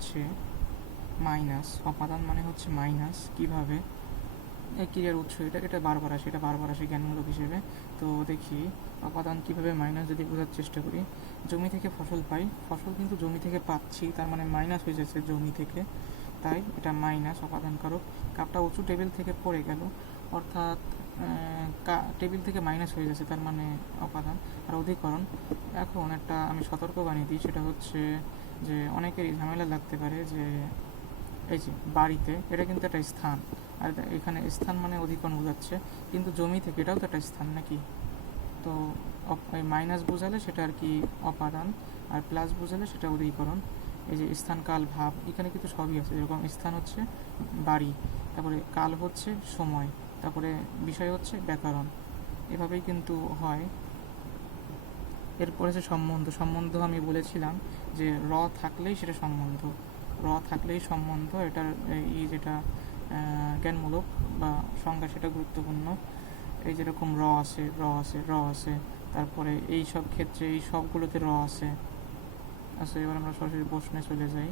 হচ্ছে মাইনাস, অপাদান মানে হচ্ছে মাইনাস। কিভাবে? এই ক্রিয়ার উৎস এটা বারবার আসে জ্ঞানমূলক হিসেবে। তো দেখি অপাদান কিভাবে মাইনাস যদি বোঝার চেষ্টা করি। জমি থেকে ফসল পাই, ফসল কিন্তু জমি থেকে পাচ্ছি, তার মানে মাইনাস হয়ে যাচ্ছে জমি থেকে, তাই এটা মাইনাস অপাদান কারক। কাপটা উঁচু টেবিল থেকে পড়ে গেল, অর্থাৎ টেবিল থেকে মাইনাস হয়ে যাচ্ছে, তার মানে অপাদান। আর অধিকরণ, এখন একটা আমি সতর্ক বানিয়ে দিই, সেটা হচ্ছে যে অনেকেরই ঝামেলা লাগতে পারে যে এই যে বাড়িতে, এটা কিন্তু একটা স্থান, আর এখানে স্থান মানে অধিকরণ বোঝাচ্ছে, কিন্তু জমি থেকে এটাও তো একটা স্থান নাকি। তো মাইনাস বোঝালে সেটা আর কি অপাদান, আর প্লাস বোঝালে সেটা অধিকরণ। এই যে স্থান কাল ভাব, এখানে কিন্তু সবই আছে, যেরকম স্থান হচ্ছে বাড়ি, তারপরে কাল হচ্ছে সময়, তারপরে বিষয় হচ্ছে ব্যাকরণ, এভাবেই কিন্তু হয়। এরপরে আছে সম্বন্ধ আমি বলেছিলাম যে থাকলেই সেটা সম্বন্ধ, থাকলেই সম্বন্ধ, এটার এই যেটা জ্ঞানমূলক বা সংজ্ঞা সেটা গুরুত্বপূর্ণ। এই যেরকম র আছে, তারপরে এই সব ক্ষেত্রে এই সবগুলোতে আছে। এবার আমরা সরাসরি প্রশ্নে চলে যাই।